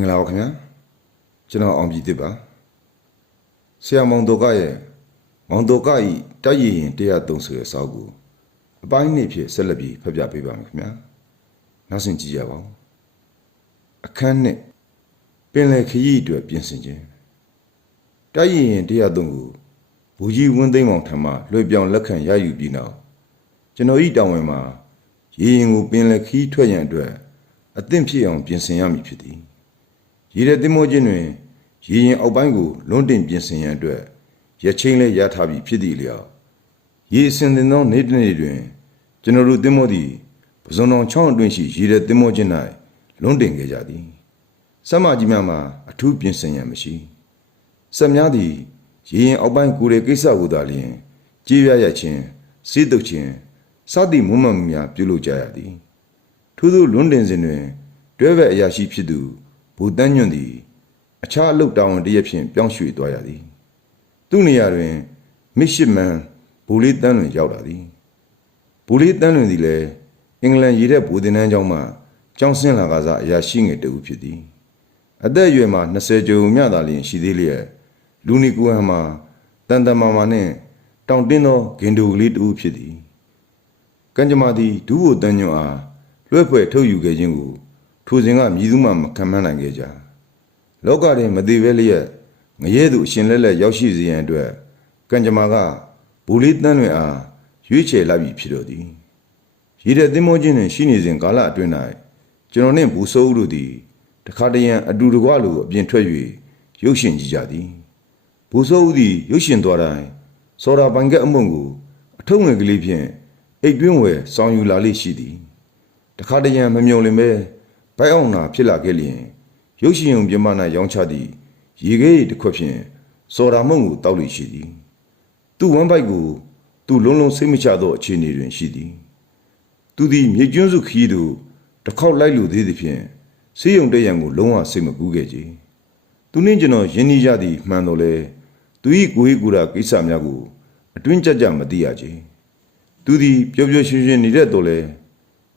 င်္ဂလာပါခင်ဗျာကျွန်တော်အောင်ပြည်သစ်ပါဆရာမောင်တော်ကရဲ့မောင်တော်ကဤတိုက်ရရင်130ဆိုတဲ့စာအုပ်ကိုအပိုင်းနှစ်ဖြစ်ဆက်လက်ပြီးဖတ်ပြပေးပါမယ်ခင်ဗျာနောက်ဆင်ကြည့်ကြပါဦးအခန်းနှစ်ပင်လယ်ခရီးအတွက်ပြင်ဆင်ခြင်းတိုက်ရရင်103ကိုဘူကြီးဝင်းသိမ်းမောင်ထံမှလွှဲပြောင်းလက်ခံရယူပြီးနောက်ကျွန်တော်ဤတောင်ဝင်မှာရေရင်ကိုပင်လယ်ခရီးထွက်ရန်အတွက်အသင့်ဖြစ်အောင်ပြင်ဆင်ရမည်ဖြစ်သည် ရေတဲ့တင်မောချင်းတွင်ရေရင်အောက်ပိုင်းကိုလွန်းတင်ပြင်ဆင်ရန်အတွက်ရချင်းလဲရထားပြီးဖြစ်သည့်လျောက်ရေအစင်တင်သောနေ့တစ်နေ့တွင်ကျွန်တော်တို့တင်မောသည်ပဇွန်တော်ချောင်းအတွင်းရှိရေတဲ့တင်မောချင်း၌လွန်းတင်ခဲ့ကြသည်ဆက်မကြီးများမှာအထူးပြင်ဆင်ရန်မရှိဆက်များသည်ရေရင်အောက်ပိုင်းကိုယ်ရဲ့ကိစ္စကိုသာလျှင်ကြေးရရချင်းစေးတုပ်ချင်းစသည်မွမ်းမံများပြုလုပ်ကြရသည်ထို့သောလွန်းတင်စဉ်တွင်တွဲဘက်အရာရှိဖြစ်သူ ဘူတန်းညွန့်သည်အခြားအလုပ်တာဝန်တစ်ရက်ဖြင့်ပြောင်းရွှေ့သွားရသည်သူ့နေရာတွင်မစ်ရှစ်မန်ဘူလေးတန်းလွင်ရောက်လာသည်ဘူလေးတန်းလွင်သည်လည်းအင်္ဂလန်ရေတဲ့ဘူတင်နှန်းကျောင်းမှကျောင်းဆင်းလာကစားအရာရှိငယ်တဦးဖြစ်သည်အသက်အရွယ်မှာ20ကျော်မြသာလျင်ရှိသေးလျက်လူနီကူဟန်မှာတန်တမာမာနှင့်တောင်တင်းသောဂင်ဒိုကလေးတဦးဖြစ်သည်ကံကြမ္မာသည်ဒူးဘိုတန်းညွန့်အားလွှဲဖွဲ့ထုတ်ယူခဲ့ခြင်းကို ထိုစဉ်ကမြည်သူမှမခံမနိုင်ခဲ့ကြလောကတွင်မသေးပဲလျက်ငရဲသူအရှင်လက်လက်ရောက်ရှိစေရန်အတွက်ကံကြမ္မာကဘူလီတန်းတွင်အားရွေးချယ်လိုက်ပြီဖြစ်တော်သည်ရည်တဲ့သင်္ဘောချင်းတွင်ရှိနေစဉ်ကာလအတွင်း၌ကျွန်တော်နှင့်ဘူဆိုးတို့သည်တခါတရံအတူတကွလိုအပြင်ထွက်၍ရုပ်ရှင်ကြည့်ကြသည်ဘူဆိုးသည်ရုပ်ရှင်သွားတိုင်းစောဒာပိုင်ကအမုံကိုအထုံးငယ်ကလေးဖြင့်အိတ်တွင်းဝယ်ဆောင်းယူလာလိမ့်ရှိသည်တခါတရံမမြုံလင်ပဲ ဘိုက်အောင်နာဖြစ်လာခဲ့လျင်ရုပ်ရှင်ုံပြမနာရောင်းချသည့်ရေခဲတစ်ခွက်ဖြင့်စော်ရာမုံကိုတောက်လိရှိသည်သူ့ဝမ်းဘိုက်ကိုသူလုံးလုံးစိတ်မချသောအခြေအနေတွင်ရှိသည်သူသည်မြေကျွန်းစုခီးသို့တစ်ခေါက်လိုက်လိုသေးသည်ဖြင့်ဆေးရုံတက်ရန်ကိုလုံးဝစိတ်မကူးခဲ့ကြသူနှင့်ကျွန်တော်ယဉ်နီးကြသည်မှန်တော်လဲသူ၏ကိုယ်၏ကိုယ်ရာကိစ္စများကိုအတွင်းကြကြမသိရကြသူသည်ပျော်ပျော်ရွှင်ရွှင်နေတဲ့တော်လဲ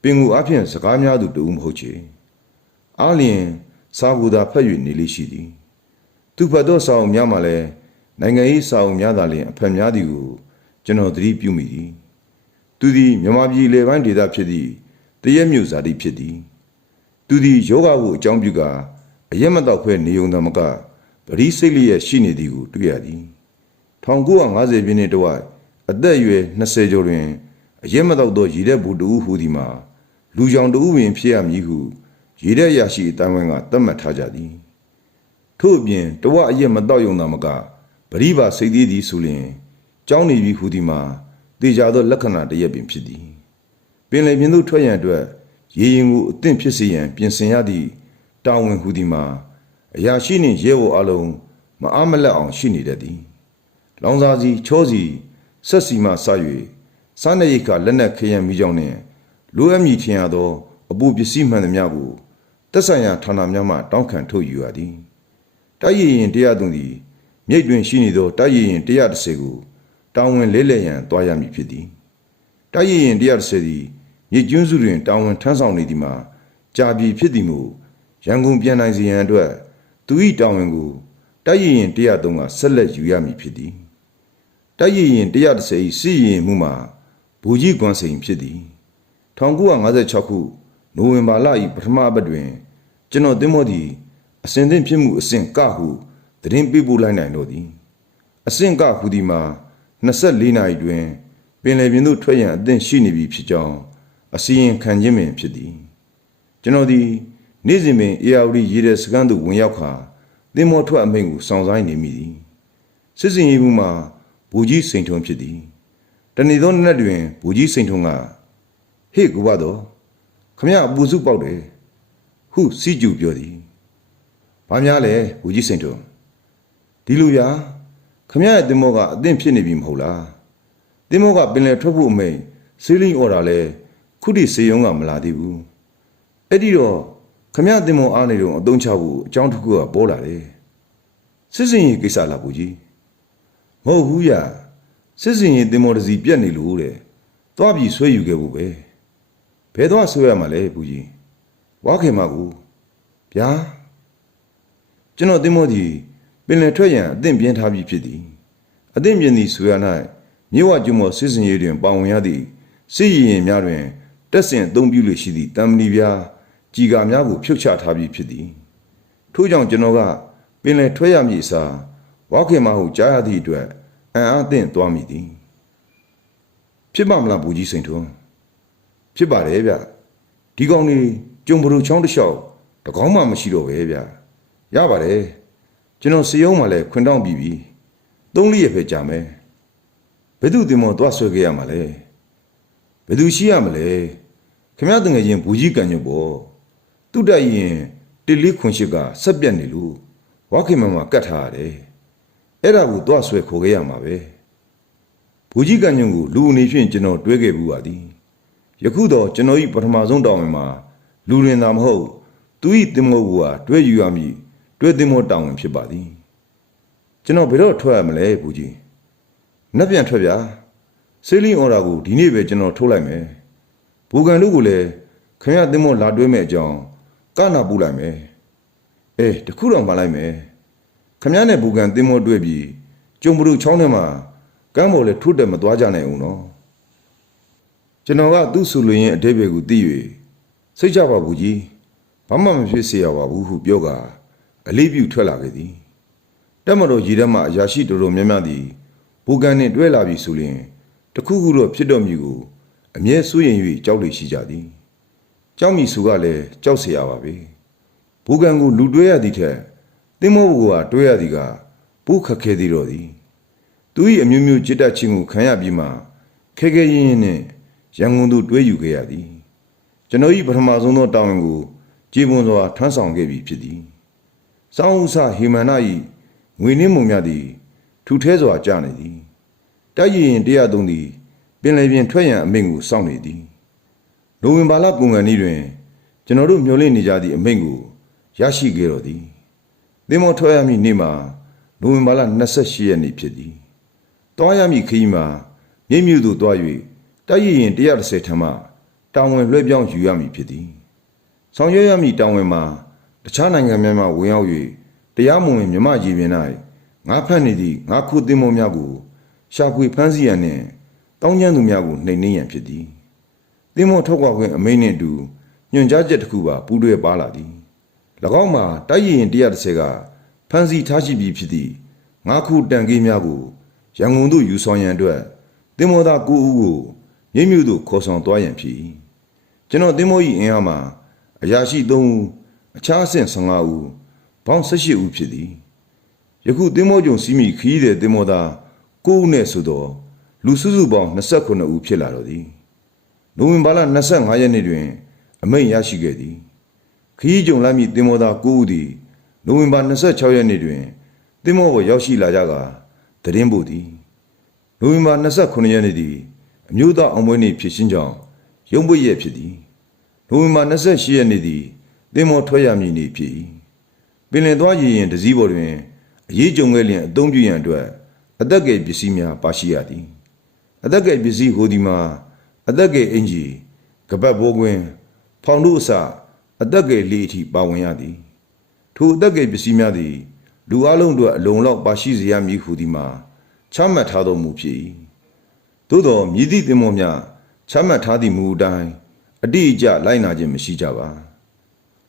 ပင်ကိုအဖျင်စကားများသူတူမဟုတ်ချေ အားလျင်စာဘူသာဖတ်၍နေလိရှိသည်သူဖတ်သောစာအုပ်များမှလည်းနိုင်ငံရေးစာအုပ်များသာလျှင်အဖက်များသည်ကိုကျွန်တော်သတိပြုမိသည်သူသည်မြန်မာပြည်လေပိုင်းဒေသဖြစ်သည့်တရက်မြို့ဇာတိဖြစ်သည်သူသည်ယောဂကိုအကြောင်းပြုကာအရက်မတော့ခွဲနေုံသမကပရိစိတ်လျက်ရှိနေသည်ကိုတွေ့ရသည်1950ပြည့်နှစ်တဝိုက်အသက်အရွယ်20ကျော်တွင်အရက်မတော့သောရည်တဲ့ဘူးတူဟူသည်မှာလူကြောင်တူဝင်ဖြစ်ရမည်ဟု ရေတဲ့ရရှိအတိုင်းဝိုင်းကသတ်မှတ်ထားကြသည်ထို့အပြင်တဝအရက်မတော့ယုံသာမကပရိပါစိတ်သေးသည်ဆိုလျင်ကြောင်းနေပြီဟူသည်မှာတေချာသောလက္ခဏာတစ်ရက်ပင်ဖြစ်သည်ပင်လယ်ပြင်သို့ထွက်ရန်အတွက်ရေရင်ကိုအသင့်ဖြစ်စေရန်ပြင်ဆင်ရသည့်တာဝန်ဟူသည်မှာအရာရှိနှင့်ရဲဘော်အလုံးမအားမလက်အောင်ရှိနေတတ်သည်လောင်စာစီချောစီဆက်စီမှစ၍စားနေရိတ်ကလက်နက်ခရံမိကြောင်းနှင့်လိုအပ်မည်ထင်ရသောအပူပစ္စည်းမှန်သမျှကို တက်ဆိုင်ရာဌာနများမှတောင်းခံထုတ်ယူရသည်တိုက်ရရင်တရားသွင်းသည်မြိတ်တွင်ရှိနေသောတိုက်ရရင်130ကိုတောင်းဝင်လဲလဲရန်တွားရမည်ဖြစ်သည်တိုက်ရရင်130သည်မြိတ်ကျွန်းစုတွင်တောင်းဝင်ထမ်းဆောင်နေသည်မှာကြာပြီဖြစ်သည်မို့ရန်ကုန်ပြန်နိုင်စေရန်အတွက်သူ၏တောင်းဝင်ကိုတိုက်ရရင်103ကဆက်လက်ယူရမည်ဖြစ်သည်တိုက်ရရင်130၏စီရင်မှုမှာဘူကြီးကွန်စိန်ဖြစ်သည်1956ခုနိုဝင်ဘာလ၏ပထမအပတ်တွင် ကျွန်တော်တင်မောသည်အစဉ်သင့်ဖြစ်မှုအစဉ်ကဟုသတင်းပေးပို့လိုက်နိုင်တော့သည်အစဉ်ကဟုဒီမှာ24နာရီတွင်ပင်လယ်ပြင်သို့ထွက်ရန်အသင့်ရှိနေပြီဖြစ်ကြောင်းအစီရင်ခံခြင်းပင်ဖြစ်သည်ကျွန်တော်သည်နေ့စဉ်ပင်အေယာဝတီရေတဲ့စကမ်းသို့ဝင်ရောက်ခါတင်မောထွက်အမိန့်ကိုစောင့်ဆိုင်းနေမိသည်စစ်စင်ရေးမှုမှာဘူကြီးစိန်ထုံဖြစ်သည်တနေ့သောနေ့တွင်ဘူကြီးစိန်ထုံကဟေ့ကူပါတော့ခမရအပူစုပေါက်တယ် ဟုစီကျူပြောသည်ဘာများလဲဘူကြီးစိန်ထုံဒီလိုရာခမရရဲ့တင်မောကအသင့်ဖြစ်နေပြီမဟုတ်လားတင်မောကပင်လယ်ထွက်ဖို့အမိန်စီးလင်းအော်ဒါလဲခုထိစေယုံကမလာသေးဘူးအဲ့ဒီတော့ခမရတင်မောအားနေတော့အသုံးချဖို့အကြောင်းတစ်ခုကပေါ်လာတယ်စစ်စင်ရေးကိစ္စလားဘူကြီးမဟုတ်ဘူးရာစစ်စင်ရင်တင်မော်တစီပြက်နေလို့တဲ့သွားပြီးဆွဲယူခဲ့ဖို့ပဲဘယ်တော့ဆွဲရမှာလဲဘူးကြီး ဝါခင်မကူဗျာကျွန်တော်တင်မောသည်ပင်လယ်ထွက်ရန်အသင့်ပြင်းထားပြီးဖြစ်သည်အသင့်ပြင်းသည့်ဆိုရ၌မြေဝကျွမောစစ်စင်ရေးတွင်ပါဝင်ရသည့်စစ်ရည်ရင်များတွင်တက်ဆင်အသုံးပြုလို့ရှိသည့်တံမဏီပြားကြီးကာများကိုဖြုတ်ချထားပြီးဖြစ်သည်ထို့ကြောင့်ကျွန်တော်ကပင်လယ်ထွက်ရမည်အစားဝါခေမဟုကြားရသည့်အတွက်အံ့အားသင့်သွားမိသည်ဖြစ်ပါမလားဘူကြီးစိန်ထွန်းဖြစ်ပါတယ်ဗျဒီကောင်นี่ ကျုံဘလူချောင်းတစ်လျှောက်တကောင်းမှမရှိတော့ပဲဗျရပါတယ်ကျွန်တော်စရုံးမှလည်းခွင်တောင်းပြီးပြီသုံးလေးရပဲကြာမယ်ဘယ်သူတင်မောသွားဆွဲခဲ့ရမှာလဲဘယ်သူရှိရမလဲခမရတငယ်ချင်းဘူကြီးကန်ညုတ်ပေါ့သူ့တက်ရင်တစ်လေးခွန်ရှိကဆက်ပြက်နေလို့ဝါခင်မမကတ်ထားရတယ်အဲ့ဒါကိုသွားဆွဲခိုခဲ့ရမှာပဲဘူကြီးကန်ညုတ်ကိုလူအနေဖြင့်ကျွန်တော်တွေးခဲ့ဘူးပါသည်ယခုတော့ကျွန်တော်ဤပထမဆုံးတောင်းဝင်မှာ လူရင်သာမဟုတ်သူဤတင်မောဘူးဟာတွေးယူရမည်တွေးတင်မောတောင်းဝင်ဖြစ်ပါသည်ကျွန်တော်ဘယ်တော့ထွက်ရမလဲဘူကြီးနှက်ပြန်ထွက်ဗျာဆေးလင်းအော်ဒါကိုဒီနေ့ပဲကျွန်တော်ထုတ်လိုက်မယ်ဘူကန်တို့ကိုလည်းခင်ဗျတင်မောလာတွေးမဲ့အကြောင်းကနာပူလိုက်မယ်အေးတခုတော့မှလိုက်မယ်ခင်ဗျနဲ့ဘူကန်တင်မောတွေ့ပြီးကျုံဘလူချောင်းထဲမှာကမ်းပေါ်လေထိုးတက်မသွားကြနိုင်ဘူးနော်ကျွန်တော်ကသူ့ဆူလွင်ရဲ့အတိတ်ပဲကိုသိ၍ စိတ်ကြပါဘူးကြီးဘာမှမဖြစ်စေရပါဘူးဟုပြောကာအလေးပြုထွက်လာခဲ့သည်တက်မတော်ရည်ထဲမှအရာရှိတော်တော်များများသည်ဘူကန်နှင့်တွဲလာပြီဆိုရင်တခုခုတော့ဖြစ်တော့မည်ကိုအမြဲစိုးရင်၍ကြောက်လေရှိကြသည်ကြောက်မည်ဆိုကလည်းကြောက်เสียရပါပဲဘူကန်ကိုလူတွဲရသည်ထက်တင်းမောဘူကတွဲရသည်ကပိုခက်ခဲသည်တော့သည်သူ၏အမျိုးမျိုးจิตတချင်းကိုခံရပြီးမှခဲခဲရင်းရင်းနဲ့ရန်ကုန်သို့တွဲယူခဲ့ရသည် ကျွန်တော်၏ပထမဆုံးသောတာဝန်ကိုကြည်ပွန်စွာထမ်းဆောင်ခဲ့ပြီဖြစ်သည်။စောင်းဥစဟေမန္န၏ငွေနှင်းမုံများသည်ထူထဲစွာကျနေသည်။တိုက်ရင်တရားသုံးသည်ပင်လယ်ပြင်ထွက်ရန်အမိန့်ကိုစောင့်နေသည်။နိုဝင်ဘာလကုန်ကန်ဤတွင်ကျွန်တော်တို့မျှော်လင့်နေကြသည့်အမိန့်ကိုရရှိခဲ့တော်သည်။သင်္ဘောထွက်ရမည့်နေ့မှာနိုဝင်ဘာလ28ရက်နေ့ဖြစ်သည်။တွားရမည့်ခရီးမှာမြိတ်မြို့သို့တွား၍တိုက်ရင်130ထံမှ တာဝန်လွှဲပြောင်းယူရမည်ဖြစ်သည်။ဆောင်ရွက်ရမည့်တာဝန်မှာတခြားနိုင်ငံများမှဝင်ရောက်၍တရားမဝင်မြမကြီးပြင်၌ငါးဖက်နေသည့်ငါးခုသင်းမောများကိုရှာဖွေဖမ်းဆီးရန်နှင့်တောင်းကျမ်းသူများကိုနှိမ်နင်းရန်ဖြစ်သည်။သင်းမောထုတ်ခွာခွင့်အမိန့်နှင့်အတူညွှန်ကြားချက်တစ်ခုပါပူးတွဲပါလာသည်။၎င်းမှာတိုက်ရင်130ကဖမ်းဆီးထားရှိပြီးဖြစ်သည့်ငါးခုတန်ကေးများကိုရန်ကုန်သို့ယူဆောင်ရန်အတွက်သင်းမောသား9ဦးကိုမြိတ်မြို့သို့ခေါ်ဆောင်သွားရန်ဖြစ်၏ ကျွန်တော်သင်းမော၏အင်အားမှာအရာရှိ3ဦးအခြားအဆင့်15ဦးပေါင်း18ဦးဖြစ်သည်ယခုသင်းမောကြုံစီးမိခီးတဲ့သင်းမောသား9ဦးနဲ့ဆိုတော့လူစုစုပေါင်း29ဦးဖြစ်လာတော့သည်နိုဝင်ဘာလ25ရက်နေ့တွင်အမိန့်ရရှိခဲ့သည်ခီးကြုံလိုက်မိသင်းမောသား9ဦးသည်နိုဝင်ဘာ26ရက်နေ့တွင်သင်းမောပေါ်ရောက်ရှိလာကြကာတရင်ပို့သည်နိုဝင်ဘာ29ရက်နေ့သည်အမျိုးသားအောင်ပွဲနေ့ဖြစ်ရှင်ကြောင့် ရုံးပွေရက်ဖြစ်သည်နိုဝင်ဘာ28ရက်နေ့သည်သင်္ဘောထွက်ရမည်နေ့ဖြစ်၏ပင်လယ်သွားရည်ရင်တစည်းပေါ်တွင်အရေးကြုံခဲ့လျင်အသုံးပြုရန်အတွက်အသက်ကယ်ပစ္စည်းများပါရှိရသည်အသက်ကယ်ပစ္စည်းဟိုဒီမှာအသက်ကယ်အင်ဂျီကပတ်ဘိုးကွင်းဖောင်တို့အစအသက်ကယ်လေးအထိပါဝင်ရသည်ထိုအသက်ကယ်ပစ္စည်းများသည်လူအလုံးတို့အလုံးလောက်ပါရှိစေရမည်ဟူဒီမှာချမှတ်ထားသောမူဖြစ်၏သို့သောမြည်သည့်သင်္ဘောများ ချမှတ်ထားသည့်မူအတိုင်းအတိအကျလိုက်နာခြင်းမရှိကြပါ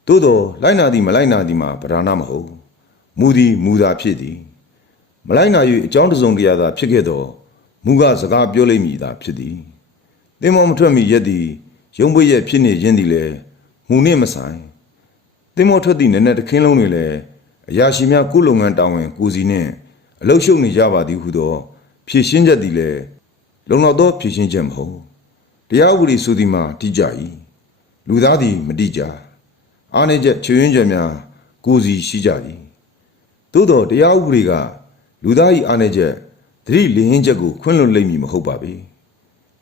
သို့သောလိုက်နာသည်မလိုက်နာသည်မှာဗราဏမဟုတ်မူသည်မူသာဖြစ်သည်မလိုက်နာ၍အကြောင်းတစုံတရာသာဖြစ်ခဲ့သောမူကစကားပြောလိမ့်မည်သာဖြစ်သည်သင်္ဘောမထွက်မီရက်သည်ရုံပွေရက်ဖြစ်နေခြင်းသည်လည်းမူနှင့်မဆိုင်သင်္ဘောထွက်သည့်နည်းနည်းတခင်းလုံးတွေလည်းအရာရှိများကုလုပ်ငန်းတာဝန်ကိုစီနှင့်အလုရှုပ်နေကြပါသည်ဟုသော ဖြည့်ရှင်းချက်သည်လည်းလုံလောက်သောဖြည့်ရှင်းချက်မဟုတ် တရားဥပဒေဆိုသည်မှာတိကြ၏လူသားသည်မတိကြအားနေချက်ချွေရင်းချက်များကိုစီရှိကြသည်သို့တော့တရားဥပဒေကလူသား၏အားနေချက်သတိလင်းရင်ချက်ကိုခွင့်လွှတ်လိမ့်မည်မဟုတ်ပါပေ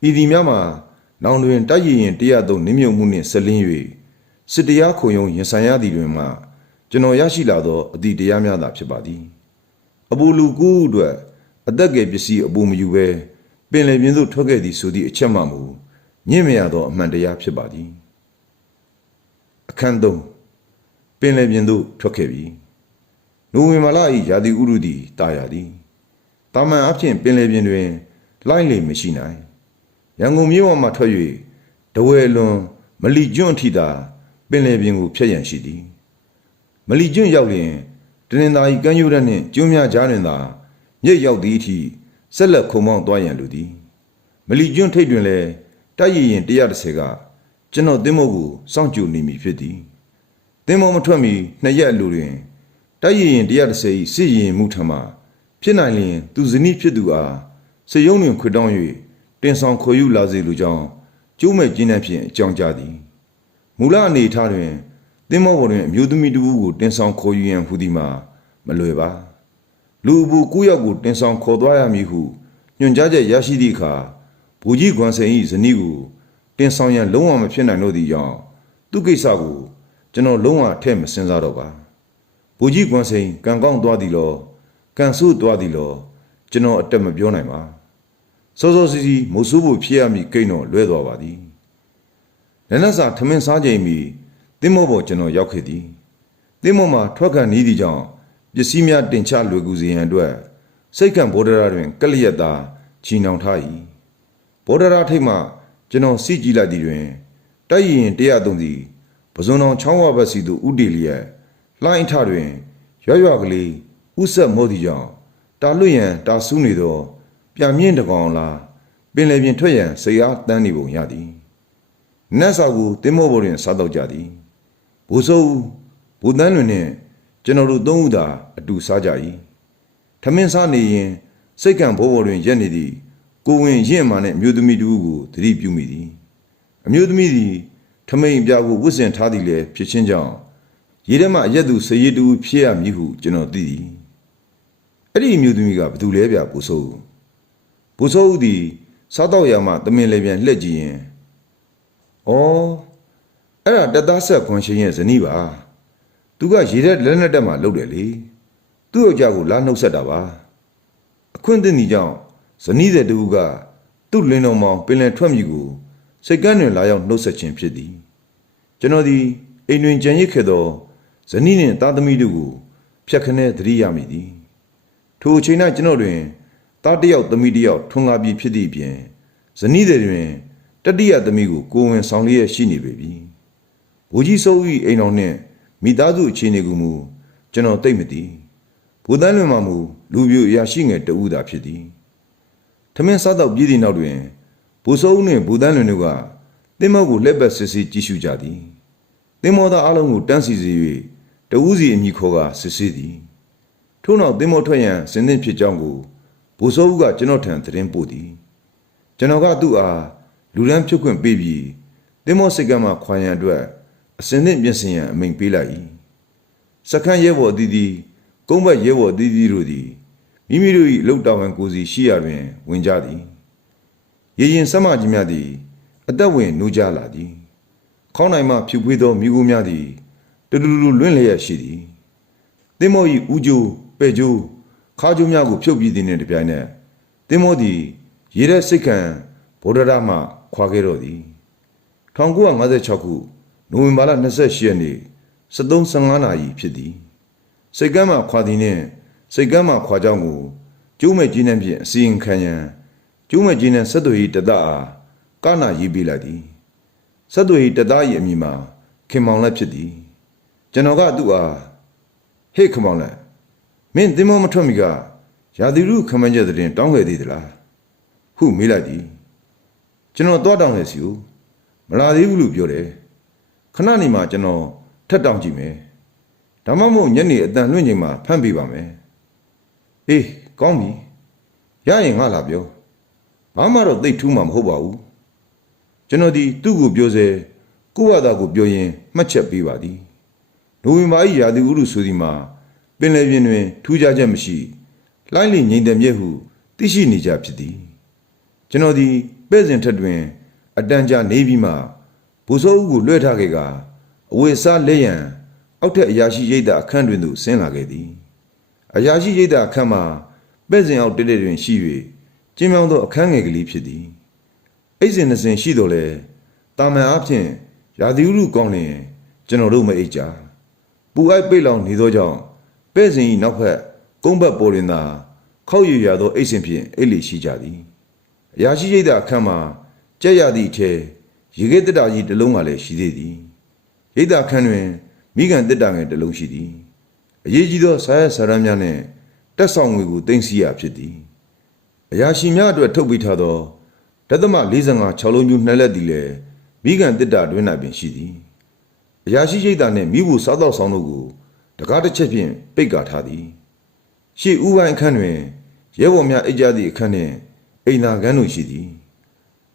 ဤသည်များမှာနောင်တွင်တိုက်ရင်ရင်တရားသုံးနင်းမြုံမှုနှင့်ဆက်လင်း၍စစ်တရားခုံရုံရင်ဆိုင်ရသည်တွင်မှကျွန်တော်ရရှိလာသောအသည့်တရားများသာဖြစ်ပါသည်အပူလူကူအတွက်အသက်ကယ်ပစ္စည်းအပူမယူဘဲပင်လယ်ပြင်သို့ထွက်ခဲ့သည်ဆိုသည့်အချက်မှမူ ညင့်မရသောအမှန်တရားဖြစ်ပါသည်အခန်းသုံးပင်လယ်ပြင်သို့ထွက်ခဲ့ပြီနိုဝင်ဘာလ၏ရာသီဥတုသည်တာယာသည်တာမန်အဖြစ်ပင်လယ်ပြင်တွင်လိုင်းလေမရှိနိုင်ရန်ကုန်မြို့ပေါ်မှထွက်၍တဝဲလွန်မလီကျွန်းအထိသာပင်လယ်ပြင်ကိုဖျက်ရန်ရှိသည်မလီကျွန်းရောက်လျင်တနင်္သာရီကမ်းရိုးတန်းနှင့်ကျွန်းများကြားတွင်သာမြစ်ရောက်သည့်အထိဆက်လက်ခုံမောင်းသွားရန်လိုသည်မလီကျွန်းထိပ်တွင်လည်း တိုက်ရည်ရင်130ကကျွန်တော်တင်းမို့ကိုစောင့်ကြိုနေမည်ဖြစ်သည်သင်္ဘောမထွက်မီနှစ်ရက်အလိုတွင်တိုက်ရရင်130၏စစ်ရင်မှုထမှာဖြစ်နိုင်လျင် သူဇနီးဖြစ်သူအားစရုံးတွင်ခွေတောင်း၍တင်ဆောင်ခေါ်ယူလာစေလိုကြောင်းကျိုးမဲ့ကျင်းတဲ့ဖြင့်အကြောင်းကြားသည်မူလအနေထားတွင်သင်္ဘောပေါ်တွင်အမျိုးသမီးတစ်ဦးကိုတင်ဆောင်ခေါ်ယူရန်ဟူသည်မှာမလွယ်ပါလူအပူကိုယောက်ကိုတင်ဆောင်ခေါ်သွားရမည်ဟုညွှန်ကြားချက်ရရှိသည့်အခါ ဘူကြီးခွန်စိန်၏ဇနီးကိုတင်ဆောင်ရန်လုံးဝမဖြစ်နိုင်တော့သည့်ကြောင့်သူကိစ္စကိုကျွန်တော်လုံးဝအထက်မစင်စားတော့ပါဘူကြီးကွန်စိန်ကံကောင်းသွားသည်လောကံဆိုးသွားသည်လောကျွန်တော်အတက်မပြောနိုင်ပါစောစောစီစီမိုးဆိုးဖို့ဖြစ်ရမည်ကိန်းတော့လွဲသွားပါသည်လက်နက်စာထမင်းစားချိန်မီတင်းမောပေါ်ကျွန်တော်ရောက်ခဲ့သည်တင်းမောမှာထွက်ခံနေသည့်ကြောင့်ပစ္စည်းများတင်ချလွယ်ကူစေရန်အတွက်စိတ်ကံဘောဒရာတွင်ကလျက်သာချီနှောင်ထား၏ ဘောဒရာထိပ်မှကျွန်တော်စီကြည့်လိုက်သည်တွင်တိုက်ရင်103စီပဇွန်တော်ချောင်းဝဘက်စီသို့ဥတီလျက်လှိုင်းထတွင်ရွရွကလေးဥဆက်မောသည့်ကြောင့်တာလွတ်ရန်တာဆူးနေသောပြမြင့်တကောင်လားပင်လယ်ပြင်ထွက်ရန်စိတ်အားတန်းနေပုံရသည်နတ်စာကိုတင်းမောပေါ်တွင်စားတော့ကြသည်ဘိုးစိုးဘူတန်းလွင်နှင့်ကျွန်တော်တို့သုံးဦးသာအတူစားကြ၏ထမင်းစားနေရင်စိတ်ကံဘိုးဘော်တွင်ရက်နေသည့် ကိုဝင်ရင့်မာနှင့်အမျိုးသမီးတူကိုသတိပြုမိသည်အမျိုးသမီးသည်ထမိန်ပြကိုဝတ်ဆင်ထားသည်လည်းဖြစ်ချင်းကြောင့်ရေထဲမှာအရက်သူစရည်တူဖြစ်ရမည်ဟုကျွန်တော်သိသည်အဲ့ဒီအမျိုးသမီးကဘသူလဲဗျဘိုးဆိုးဘိုးဆိုးသည်စားတော့ရမှတမင်လည်းပြန်လှည့်ကြည့်ရင်ဩအဲ့ဒါတက်သားဆက်ခွန်ရှင်ရဲ့ဇနီးပါသူကရေထဲလက်နဲ့တက်မှလှုပ်တယ်လေသူ့ယောက်ျားကိုလာနှုတ်ဆက်တာပါအခွင့်အသင့်ဒီကြောင့် ဇနီးတဲ့တူကသူ့လင်းတော်မောင်ပင်လယ်ထွက်မြည်ကိုစိတ်ကန်းတွင်လာရောက်နှုတ်ဆက်ခြင်းဖြစ်သည်ကျွန်တော်သည်အိမ်တွင်ကြံရစ်ခဲ့သောဇနီးနှင့်သားသမီးတို့ကိုဖြတ်ခနဲသတိရမိသည်ထိုအချိန်၌ကျွန်တော်တွင်သားတစ်ယောက်သမီးတစ်ယောက်ထွန်းကားပြီးဖြစ်သည့်အပြင်ဇနီးတွေတွင်တတိယသမီးကိုကိုယ်ဝင်ဆောင်လျက်ရှိနေပေပြီဘူကြီးစိုး၏အိမ်တော်နှင့်မိသားစုအခြေအနေကိုမူကျွန်တော်သိမ့်မသိဘူတန်းလွင်မှမူလူပြိုအရာရှိငယ်တဦးသာဖြစ်သည် ထမင်းစားတော့ပြည်သည့်နောက်တွင်ဘူစိုးနှင့်ဘူတန်းလွင်တို့ကတင်းမောက်ကိုလက်ပတ်စစ်စစ်ကြည့်ရှုကြသည်တင်းမောသားအလုံးကိုတန်းစီစီ၍တဦးစီအမိခေါ်ကစစ်စစ်သည်ထို့နောက်တင်းမောထွက်ရန်စဉ်သင့်ဖြစ်ကြောင်းကိုဘူစိုးဦးကကျွန်တော်ထံသတင်းပို့သည်ကျွန်တော်ကသူ့အားလူရန်ဖြုတ်ခွင့်ပေးပြီးတင်းမောစိတ်ကမှခွာရန်အတွက်အစဉ်သင့်ပြင်ဆင်ရန်အမိန်ပေးလိုက်၏စခန်းရဲဘော်အသီးသီးကုန်းဘက်ရဲဘော်အသီးသီးတို့သည် မိမိတို့၏အလုတ်တော်ဝန်ကိုယ်စီရှိရာတွင် ဝင်ကြသည်ရေရင်ဆက်မကြီးများသည် အသက်ဝင်နိုးကြလာသည်ခေါင်းနိုင်မှဖြူပွေးသောမိကူများသည်တူတူတူလွင့်လျက်ရှိသည်သင်္ဘော၏ဦးကျိုးပဲ့ကျိုးခါကျိုးများကိုဖြုတ်ပြီးသည်နှင့်တပြိုင်နက်သင်္ဘောသည်ရေတဲ့စိတ်ခံဗောဒရမှခွာခဲ့တော့သည်1956ခုနိုဝင်ဘာလ28ရက်နေ့73:15နာရီဖြစ်သည်စိတ်ကမ်းမှခွာသည်နှင့် စိတ်ကမ်းမှခွာကြောင်းကိုကျိုးမဲ့ကြီးနှံဖြင့်အစီရင်ခံရန်ကျိုးမဲ့ကြီးနှံဆက်သွေးတဒအားကနာရေးပေးလိုက်သည်ဆက်သွေးတဒ၏အမည်မှာခင်မောင်လက်ဖြစ်သည်ကျွန်တော်ကသူ့အားဟေ့ခင်မောင်လက်မင်းသင်္ဘောမထွက်မီကရာသီရုခမန်းချက်တဲ့တောင်းခဲ့သေးသလားဟုမေးလိုက်သည်ကျွန်တော်သွားတောင်းနေစီဦးမလာသေးဘူးလို့ပြောတယ်ခဏနေမှကျွန်တော်ထက်တောင်းကြည့်မယ်ဒါမှမဟုတ်ညနေအတန်လွင့်ချိန်မှာဖမ်းပေးပါမယ် အေးကောင်းပြီရရင်ငါလာပြောဘာမှတော့သိပ်ထူးမှာမဟုတ်ပါဘူးကျွန်တော်ဒီသူ့ကိုပြောစေကိုယ့်ဘာသာကိုပြောရင်မှတ်ချက်ပေးပါသည်နိုဝင်ဘာ၏ရာသီဥတုဆိုသည်မှာပင်လယ်ပြင်တွင်ထူးခြားချက်မရှိလှိုင်းလီငိမ့်တယ်မြဲဟုသိရှိနေကြဖြစ်သည်ကျွန်တော်ဒီပဲ့စဉ်ထက်တွင် အတန်ကြာနေပြီးမှဘူစိုးဦးကိုလွှဲထားခဲ့ကအဝေစားလက်ရန်အောက်ထက်အရာရှိရိတ်တာအခန်းတွင်သို့ဆင်းလာခဲ့သည် အရာရှိရိတ်တာအခန်းမှာပဲ့စဉ်အောက်တဲတဲတွင်ရှိ၍ကျင်းမြောင်းသောအခန်းငယ်ကလေးဖြစ်သည်အိတ်စဉ်နှစဉ်ရှိတော်လဲတာမန်အားဖြင့်ရာသီဥတုကောင်းလျင်ကျွန်တော်တို့မအိတ်ကြပူအိုက်ပိတ်လောင်နေသောကြောင့်ပဲ့စဉ်ဤနောက်ဖက်ကုန်းဘက်ပေါ်တွင်သာခောက်ရရသောအိတ်စဉ်ဖြင့်အိတ်လီရှိကြသည်အရာရှိရိတ်သာအခန်းမှာကြက်ရသည့်အထဲရေခဲတက်တာကြီးတစ်လုံးကလည်းရှိသေးသည်ရိတ်သာခန်းတွင်မိကန်တက်တာငယ်တစ်လုံးရှိသည် အရေးကြီးသောဆာရဆာရမ်းများနှင့်တက်ဆောင်ငွေကိုတင်စီရဖြစ်သည်အရာရှိများအတွက်ထုတ်ပေးထားသောတသမ45 6လုံးကျူနှစ်လက်သည်လည်းမိကန်တက်တာတွင်၌ပင်ရှိသည်အရာရှိရိတ်တာနှင့်မိဖို့စားတော့ဆောင်တို့ကိုတကားတစ်ချက်ဖြင့်ပိတ်ကာထားသည်ရှေ့ဥပိုင်းအခန်းတွင်ရဲဘော်များအိတ်ကြသည့်အခန်းနှင့်အိမ်သာကန်းတို့ရှိသည်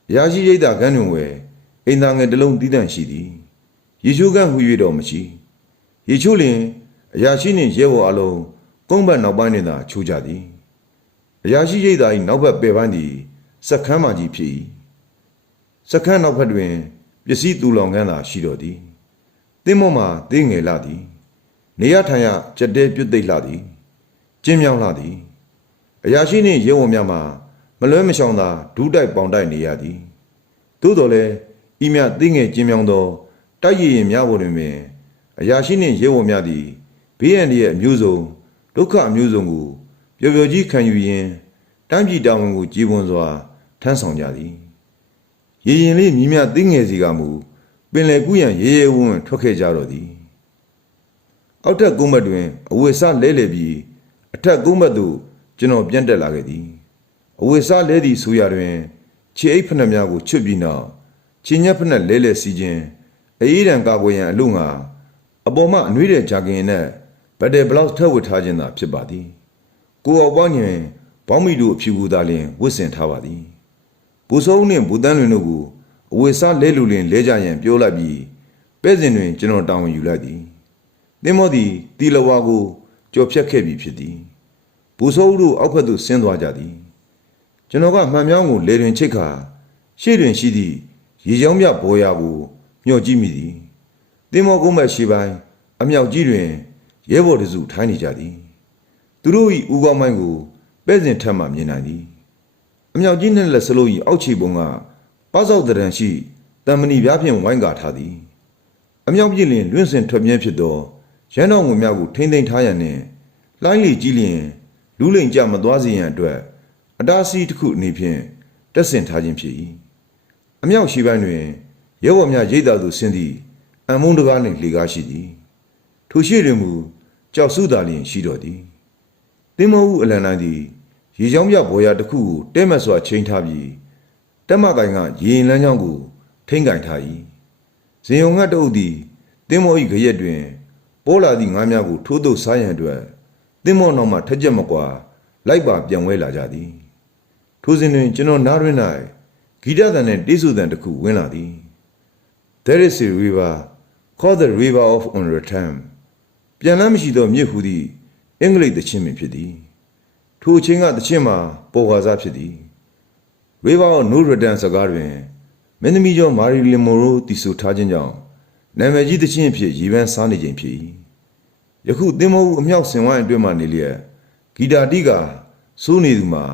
အရာရှိရိတ်တာကန်းတွင်ဝယ်အိမ်သာငယ်တစ်လုံးတည်တံ့ရှိသည်ရေချိုးကန်းဟူ၍တော့မရှိရေချိုးလျင် အရာရှိနှင့်ရဲဘော်အလုံးကုန်းဘက်နောက်ပိုင်းတွင်သာချိုးကြသည်အရာရှိရိတ်တာ၏နောက်ဘက်ပယ်ပိုင်းသည်စက္ကန်းမှကြီးဖြစ်၏စက္ကန်းနောက်ဘက်တွင်ပစ္စည်းတူလောင်ကန်းသာရှိတော်သည်တင်းမောမှာသေးငယ်လာသည် နေရထိုင်ရကြက်တဲပြုတ်သိပ်လာသည်ကျင်းမြောင်းလာသည်အရာရှိနှင့်ရဲဝံများမှာမလွဲမရှောင်သာဒူးတိုက်ပေါင်တိုက်နေရသည်သို့တော်လည်းဤမြသေးငယ်ကျင်းမြောင်းသောတိုက်ရည်ရင်များပေါ်တွင်ပင်အရာရှိနှင့်ရဲဝံများသည် ဘေးရန်ရဲ့အမျိုးစုံဒုက္ခအမျိုးစုံကိုပျော်ပျော်ကြီးခံယူရင်းတမ်းပြည်တာဝန်ကိုကြည်ပွန်စွာထမ်းဆောင်ကြသည်ရေရင်လေးမြည်မြသိငယ်စီကမူပင်လေကူးရန်ရေရေဝံ့ဝံ့ထွက်ခဲ့ကြတော့သည်အောက်ထက်ကုန်းဘက်တွင်အဝေဆလဲလေပြီးအထက်ကုန်းဘက်သို့ကျွန်တော်ပြန်တက်လာခဲ့သည်အဝေဆလဲသည့်ဆိုရတွင်ခြေအိပ်ဖက်နှက်များကိုချွတ်ပြီးနောက်ခြေညက်ဖက်နှက်လဲလဲစီခြင်းအေးရန်ကာကွယ်ရန်အလို့ငါအပေါ်မှအနှွေးတဲ့ဂျာကင်နဲ့ ဘတ်တယ်ဘလောက်ထက်ဝတ်ထားခြင်းသာဖြစ်ပါသည်ကိုအောင်ပေါင်းညင်ဘောင်းမီတို့အဖြူကူသာလျင်ဝတ်ဆင်ထားပါသည်ဘူဆုံးနှင့်ဘူတန်းလွင်တို့ကိုအဝေစားလဲလူလင်လဲကြရန်ပြောလိုက်ပြီးပဲ့စဉ်တွင်ကျွန်တော်တောင်းဝန်ယူလိုက်သည်သင်မောသည်တီလဝါကိုကြော်ဖြတ်ခဲ့ပြီဖြစ်သည်ဘူဆုံးတို့အောက်ဖက်သို့ဆင်းသွားကြသည်ကျွန်တော်ကမှန်မြောင်းကိုလေတွင်ချိတ်ခါရှေ့တွင်ရှိသည့်ရေချောင်းမြဘော်ရာကိုမျှော်ကြည့်မိသည်သင်မောကုန်းမဲ့ရှိပိုင်းအမြောက်ကြီးတွင် ရဲဘော်တစုထိုင်းနေကြသည်သူတို့၏ဦးကောင်းမိုင်းကိုပဲ့စဉ်ထက်မှမြင်နိုင်သည်အမြောက်ကြီးနဲ့လက်စလုံး၏အောက်ခြေပုံကပောက်ဆောက်တရံရှိတံမဏိပြားဖြင့်ဝိုင်းကာထားသည်အမြောက်ပြည့်လင်လွင့်စင်ထွက်မြဲဖြစ်သောရန်တော်ငွေများကိုထိမ့်သိမ်းထားရန်နှင့်လိုင်းလီကြီးလျင်လူလိမ်ကြမသွားစေရန်အတွက်အတားအဆီးတစ်ခုအနေဖြင့်တက်ဆင်ထားခြင်းဖြစ်၏အမြောက်ရှိပိုင်းတွင်ရဲဘော်များရိတ်သားသူဆင်းသည့်အံမုန်းတကားနှင့်လေကားရှိသည်ထိုရှိတွင်မူ ကြောက်စုသာလျင်ရှိတော်သည်တင်းမောဦးအလန်တိုင်းသည်ရေချောင်းပြဘော်ရတစ်ခုကိုတဲမတ်စွာချိန်ထားပြီးတက်မကိုင်ကရေရင်လမ်းကြောင်းကိုထိမ့်ကင်ထား၏ဇင်ယုံငတ်တအုပ်သည်တင်းမော၏ခရက်တွင်ပေါ်လာသည့်ငါးများကိုထိုးထုတ်စားရန်အတွက်တင်းမောနောက်မှထက်ကြက်မကွာလိုက်ပါပြန်ဝဲလာကြသည်ထိုစဉ်တွင်ကျွန်တော်နားရင်း၌ဂီတသံနှင့်တေးဆူသံတစ်ခုဝင်လာသည် There is a river called the river of Unreturn ပြန်လမ်းမရှိသောမြစ်ဟူသည့်အင်္ဂလိပ်သချင်းပင်ဖြစ်သည်ထိုအချင်းကသချင်းမှာပေါ်ဝါစားဖြစ်သည်ဝေဘာ of no return စကားတွင်မင်းသမီးကျော်မာရီလင်မိုရိုတည်ဆိုထားခြင်းကြောင့်နာမည်ကြီးသချင်းအဖြစ်ရည်ပန်းစားနေခြင်းဖြစ်၏ယခုသင်္ဘောဦးအမြောက်ဆင်ဝိုင်းအတွင်းမှနေလျက်ဂီတာတိကစိုးနေသူမှာ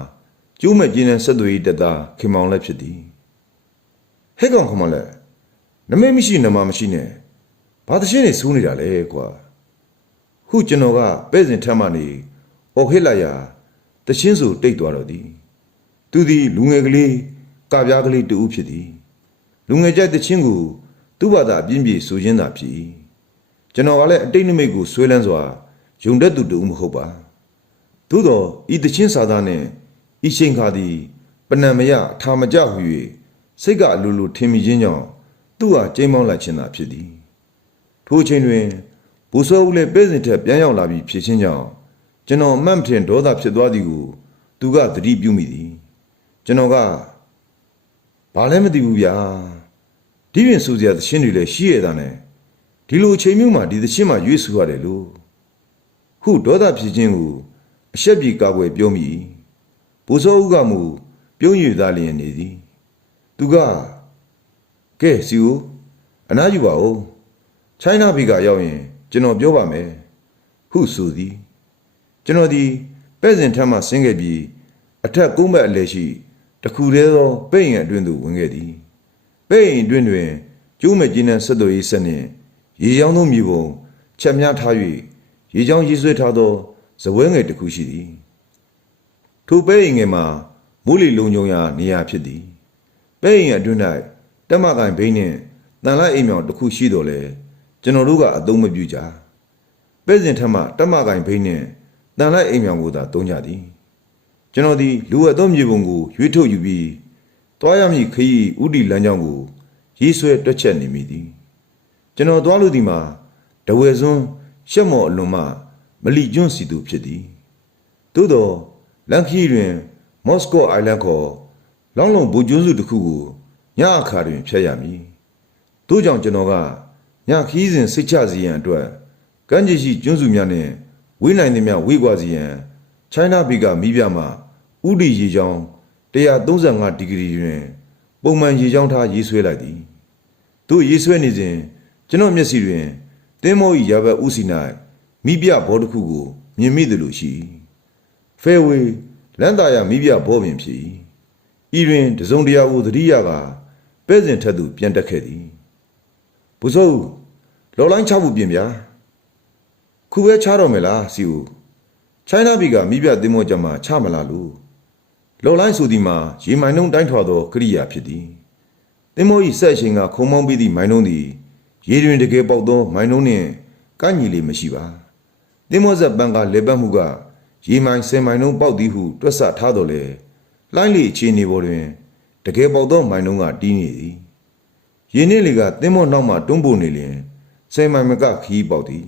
ကျိုးမဲ့ကျင်းတဲ့ဆက်သွေးရေးတက်သားခင်မောင်လည်းဖြစ်သည်ဟဲ့ကောင်ခမလည်းနမိတ်မရှိနမမရှိနဲ့ဘာသချင်းနေစိုးနေတာလဲကွာ ခုကျွန်တော်ကပဲ့စဉ်ထမ်းမှနေအော်ဟစ်လိုက်ရာတချင်းစုတိတ်သွားတော့သည်သူသည်လူငယ်ကလေးကပြားကလေးတူဦးဖြစ်သည်လူငယ်ကြိုက်တချင်းကိုသူ့ဘာသာအပြင်းပြေဆိုခြင်းသာဖြစ်၏ကျွန်တော်ကလည်းအတိတ်နိမိတ်ကိုဆွဲလန်းစွာယုံတတ်သူတူမဟုတ်ပါသို့တော့ဤတချင်းစာသားနှင့်ဤရှိန်ခါသည်ပဏံမယထာမကြဟု၍စိတ်ကအလိုလိုထင်မိခြင်းကြောင့်သူ့ဟာကျိမ်းမောင်းလိုက်ခြင်းသာဖြစ်သည်ထိုအချိန်တွင် ဘူစောဦးလည်းပဲ့စဉ်ထက်ပြန်ရောက်လာပြီးဖြစ်ချင်းကြောင့်ကျွန်တော်အမှတ်မထင်ဒေါသဖြစ်သွားသည်ကိုသူကသတိပြုမိသည်ကျွန်တော်ကဘာလဲမသိဘူးဗျာဒီပြင်စူစရာသချင်းတွေလည်းရှိရတာနဲ့ဒီလိုအချိန်မျိုးမှာဒီသချင်းမှာရွေးဆူရတယ်လို့ခုဒေါသဖြစ်ခြင်းကိုအရှက်ပြေကာကွယ်ပြောမိဘူစောဦးကမူပြုံးရည်သားလျင်နေသည်သူကကဲစီဦးအနားယူပါဦးချိုင်းနာဘီကရောက်ရင် ကျွန်တော်ပြောပါမယ်ဟုဆိုသည်ကျွန်တော်ဒီပဲ့စဉ်ထမ်းမှဆင်းခဲ့ပြီးအထက်ကုန်းဘက်အလဲရှိတခုတည်းသောပဲ့ရင်အတွင်းသို့ဝင်ခဲ့သည်ပဲ့ရင်အတွင်းတွင်ကျိုးမဲ့ကျင်းတဲ့ဆက်သွယ်ရေးဆက်နှင့်ရေရောင်းသောမြေပုံချက်များထား၍ရေချောင်းရေးဆွဲထားသောဇပွဲငယ်တစ်ခုရှိသည်ထိုပဲအိမ်ငယ်မှာမိုးလေလုံုံရာနေရာဖြစ်သည်ပဲအိမ်အတွင်း၌တက်မကန်ဘိန်းနှင့်တန်လိုက်အိမ်မြောင်တစ်ခုရှိတော်လဲ ကျွန်တော်တို့ကအသုံးမပြုကြပဲစဉ်ထက်မှတက်မကန်ဘိန်းနှင့်တန်လိုက်အိမ်မြောင်ကိုသာသုံးကြသည်ကျွန်တော်သည်လူအသုံးမြေပုံကိုရွေးထုတ်ယူပြီးတွားရမည့်ခရီးဥတီလမ်းကြောင်းကိုရေးဆွဲတွက်ချက်နေမိသည်ကျွန်တော်သွားလို့ဒီမှာတဝဲစွန်းရှက်မော်အလွန်မှမလီကျွန်းစီသူဖြစ်သည်သို့သောလန်ခီတွင် မော်စကိုအိုင်လန်ခေါ်လောင်းလုံးဘူကျွန်းစုတစ်ခုကိုညအခါတွင်ဖျက်ရမည်သို့ကြောင့်ကျွန်တော်က ညခီးစဉ်စိတ်ချစီရန်အတွက်ကမ်းခြေရှိကျွန်းစုများနှင့်ဝေးနိုင်သည်များဝေးကွာစီရန်ချိုင်းနာဘီကမိပြမှာဥတီရေချောင်း135ဒီဂရီတွင် ပုံမှန်ရေချောင်းထားရေးဆွဲလိုက်သည်သူရေးဆွဲနေစဉ်ကျွန်တော်မျက်စိတွင်တင်းမောဤရဘတ်ဥစီ၌မိပြဘောတစ်ခုကိုမြင်မိသလိုရှိဖဲဝေလန်တာရမိပြဘောပင်ဖြစ်ဤတွင်တစုံတရာကိုသတိရကပဲ့စဉ်ထက်သို့ပြန်တက်ခဲ့သည် ဘုစိုးလော်လိုင်းချဖို့ပြင်ဗျာခုပဲချတော့မယ်လားစီဦးချိုင်းနာဘီကမိပြတင်းမောကြမှာချမလားလို့လော်လိုင်းဆိုဒီမှာရေမိုင်နှုံးတိုင်းထွာသောကရိယာဖြစ်သည်သင်္ဘော၏ဆက်အချိန်ကခုံမောင်းပြီးသည့်မိုင်းနှုံးသည်ရေတွင်တကယ်ပေါက်သောမိုင်းနှုံးနှင့်ကန့်ညီလေမရှိပါသင်္ဘောဆက်ပန်းကလေပတ်မှုကရေမိုင်ဆယ်မိုင်နှုံးပေါက်သည်ဟုတွက်ဆထားတော်လေလှိုင်းလေအခြေအနေပေါ်တွင်တကယ်ပေါက်သောမိုင်းနှုံးကတီးနေသည် ရေနှင့်လေကသင်္ဘောနောက်မှတွန်းပို့နေလျင်ဆယ်မိုင်မကခီးပေါက်သည်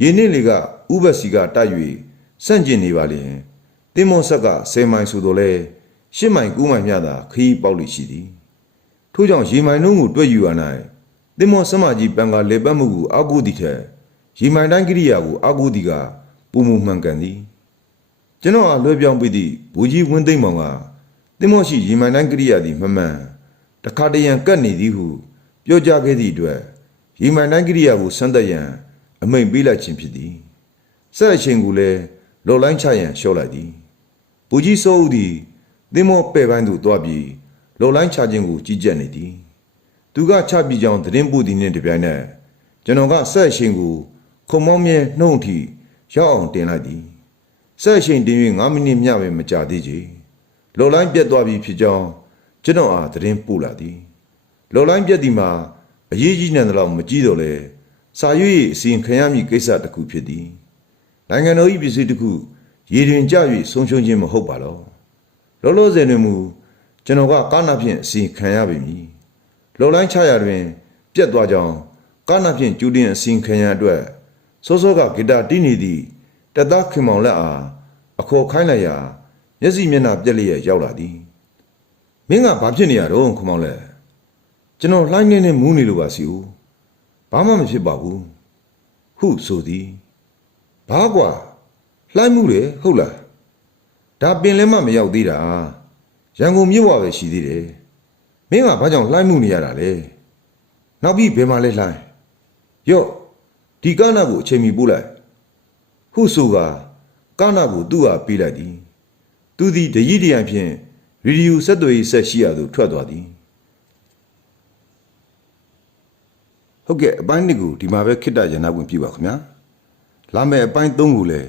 ရေနှင့်လေကဥပစီကတိုက်၍ဆန့်ကျင်နေပါလျင်သင်္ဘောဆက်ကဆယ်မိုင်ဆိုတော်လဲရှစ်မိုင်ကူးမိုင်မျှသာခီးပေါက်လိရှိသည်ထို့ကြောင့်ရေမိုင်နှုံးကိုတွက်ယူရ၌တင်မောဆမကြီးပံကလေပတ်မှုကိုအာကုသည်ထက်ရေမိုင်တိုင်းကိရိယာကိုအာကုသည်ကပုံမှုမှန်ကန်သည်ကျွန်တော်အားလွှဲပြောင်းပြီးသည့်ဘူကြီးဝင်းသိမ့်မောင်ကတင်မောရှိရေမိုင်တိုင်းကိရိယာသည်မမှန် တခါတရံကတ်နေသည်ဟုပြောကြားခဲ့သည့်အတွက်ရေမိုင်တိုင်းကိရိယာကိုဆန်းသက်ရန်အမိန်ပေးလိုက်ခြင်းဖြစ်သည်ဆက်အချိန်ကိုလည်းလော်လိုင်းချရန်လျှော့လိုက်သည်ဘူကြီးစိုးဦးသည်တင်မောပဲ့ပိုင်းသို့တွားပြီးလော်လိုင်းချခြင်းကိုကြီးကြပ်နေသည်သူကချပြီးကြောင်းသတင်းပို့သည်နှင့်တပြိုင်နက်ကျွန်တော်ကဆက်အရှင်ကိုခုံမောင်းမြဲနှုံးထီရောက်အောင်တင်လိုက်သည်ဆက်အရှင်တင်၍9မိနစ်မျှပဲမကြာသေးချေလော်လိုင်းပြတ်သွားပြီဖြစ်ကြောင်း ကျွန်တော်အားသတင်းပို့လာသည်လော်လိုင်းပြတ်သည်မှာအရေးကြီးနေသလောက်မကြည့်တော့လဲစာရွေးအစီရင်ခံရမည့်ကိစ္စတစ်ခုဖြစ်သည်နိုင်ငံတော်၏ပြည်စည်းတစ်ခုရေတွင်ကြ၍ဆုံးရှုံးခြင်းမဟုတ်ပါတော့လောလောဆယ်တွင်မူကျွန်တော်ကကားနာဖြင့်အစီခံရပြီမည်လော်လိုင်းချရာတွင် ပြက်သွားကြောင်းကားနာဖြင့်ကျူတင်အစီခံရန်အတွက်စောစောကဂီတာတီးနေသည့်တသက်ခင်မောင်လက်အားအခေါ်ခိုင်းလိုက်ရာမျက်စိမျက်နှာပြက်လျက်ရောက်လာသည် မင်းကဘာဖြစ်နေရတော့ခင်မောင်လက်ကျွန်တော်လှိုင်းနေနေမူးနေလို့ပါစီဦးဘာမှမဖြစ်ပါဘူးဟုဆိုသည်ဘာကွာလှိုင်းမှုတယ်ဟုတ်လားဒါပင်လည်းမမရောက်သေးတာရန်ကုန်မြို့ဝပဲရှိသေးတယ်။မင်းကဘာကြောင့်လှိုင်းမှုနေရတာလဲ။နောက်ပြီးဘယ်မှာလဲလှိုင်း။ယော့ဒီကနာကိုအချိန်မီပို့လိုက်။ဟုဆိုကကနာကိုသူ့ဟာပေးလိုက်သည်။သူသည်တကြီးတရံဖြင့် ရေဒီယိုဆက်သွယ်ရေးဆက်ရှိရသို့ထွက်သွားသည်။ဟုတ်ကဲ့အပိုင်းတစ်ကိုဒီမှာပဲခိတ္တရနာဝင်ပြပါခင်ဗျာ။လာမယ့်အပိုင်း၃ကိုလည်း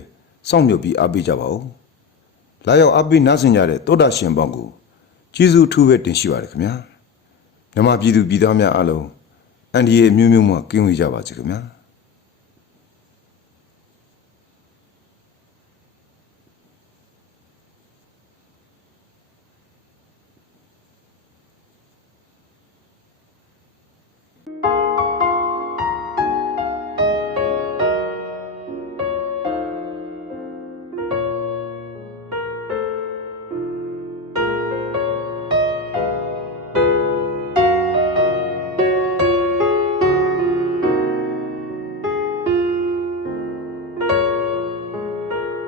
စောင့်မျှော်ပြီးအားပေးကြပါဦး။လာရောက်အပိနားဆင်ကြတဲ့တောတာရှင်ပေါင်းကိုကျေးဇူးအထူးပဲတင်ရှိပါတယ်ခင်ဗျာမြမပြည်သူပြည်သားများအားလုံးအန်ဒီရဲ့အမျိုးမျိုးမှကင်းဝေးကြပါစေခင်ဗျာ